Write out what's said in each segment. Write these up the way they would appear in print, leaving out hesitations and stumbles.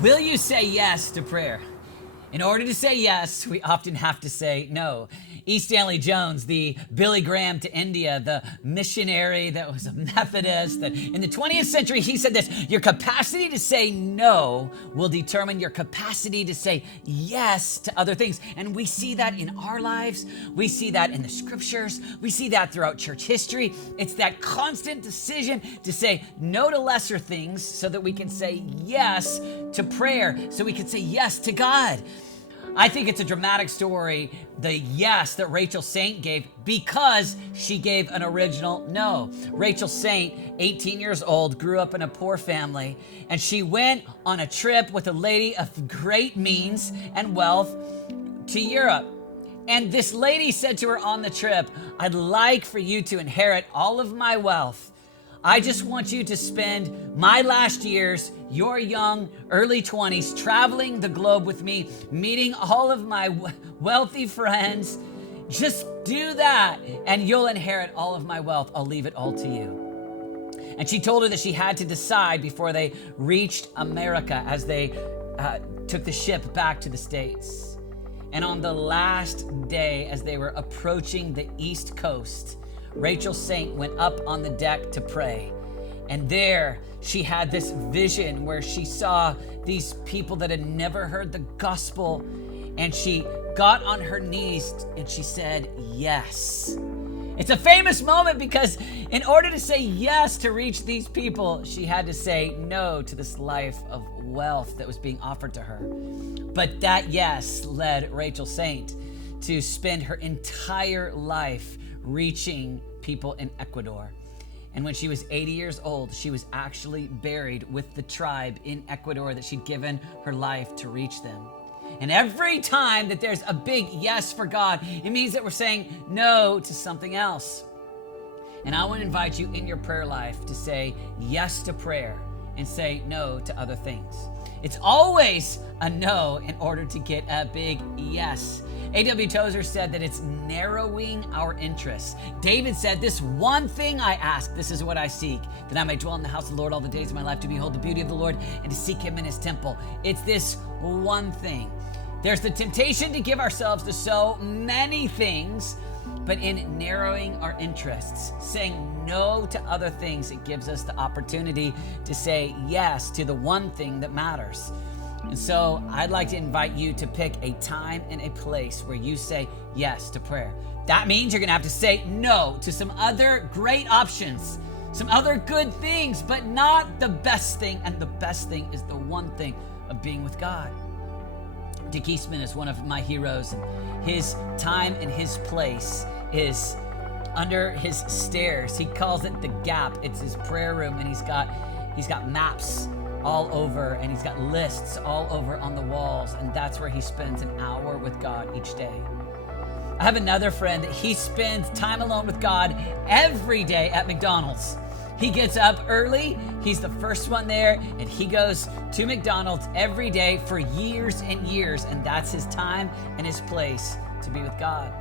Will you say yes to prayer? In order to say yes, we often have to say no. E. Stanley Jones, the Billy Graham to India, the missionary that was a Methodist, that in the 20th century, he said this: your capacity to say no will determine your capacity to say yes to other things. And we see that in our lives. We see that in the scriptures. We see that throughout church history. It's that constant decision to say no to lesser things so that we can say yes to prayer, so we can say yes to God. I think it's a dramatic story, the yes that Rachel Saint gave, because she gave an original no. Rachel Saint, 18 years old, grew up in a poor family, and she went on a trip with a lady of great means and wealth to Europe. And this lady said to her on the trip, "I'd like for you to inherit all of my wealth. I just want you to spend my last years, your young, early 20s, traveling the globe with me, meeting all of my wealthy friends. Just do that, and you'll inherit all of my wealth. I'll leave it all to you." And she told her that she had to decide before they reached America as they took the ship back to the States. And on the last day, as they were approaching the East Coast, Rachel Saint went up on the deck to pray. And there she had this vision where she saw these people that had never heard the gospel. And she got on her knees and she said, yes. It's a famous moment because in order to say yes to reach these people, she had to say no to this life of wealth that was being offered to her. But that yes led Rachel Saint to spend her entire life reaching people in Ecuador. And when she was 80 years old, she was actually buried with the tribe in Ecuador that she'd given her life to reach them. And every time that there's a big yes for God, it means that we're saying no to something else. And I want to invite you in your prayer life to say yes to prayer and say no to other things. It's always a no in order to get a big yes. A.W. Tozer said that it's narrowing our interests. David said, "This one thing I ask, this is what I seek, that I may dwell in the house of the Lord all the days of my life, to behold the beauty of the Lord and to seek him in his temple." It's this one thing. There's the temptation to give ourselves to so many things, but in narrowing our interests, saying no to other things, it gives us the opportunity to say yes to the one thing that matters. And so I'd like to invite you to pick a time and a place where you say yes to prayer. That means you're going to have to say no to some other great options, some other good things, but not the best thing. And the best thing is the one thing of being with God. Dick Eastman is one of my heroes, and his time and his place is under his stairs. He calls it the Gap. It's his prayer room, and he's got maps all over, and he's got lists all over on the walls, and that's where he spends an hour with God each day. I have another friend that he spends time alone with God every day at McDonald's. He gets up early, he's the first one there, and he goes to McDonald's every day for years and years, and that's his time and his place to be with God.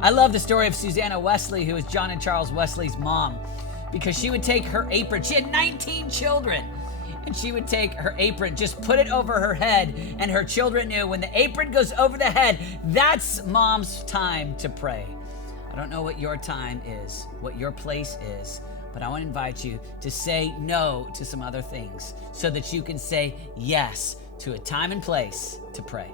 I love the story of Susanna Wesley, who is John and Charles Wesley's mom, because she would take her apron. She had 19 children. And she would take her apron, just put it over her head, and her children knew when the apron goes over the head, that's mom's time to pray. I don't know what your time is, what your place is, but I want to invite you to say no to some other things so that you can say yes to a time and place to pray.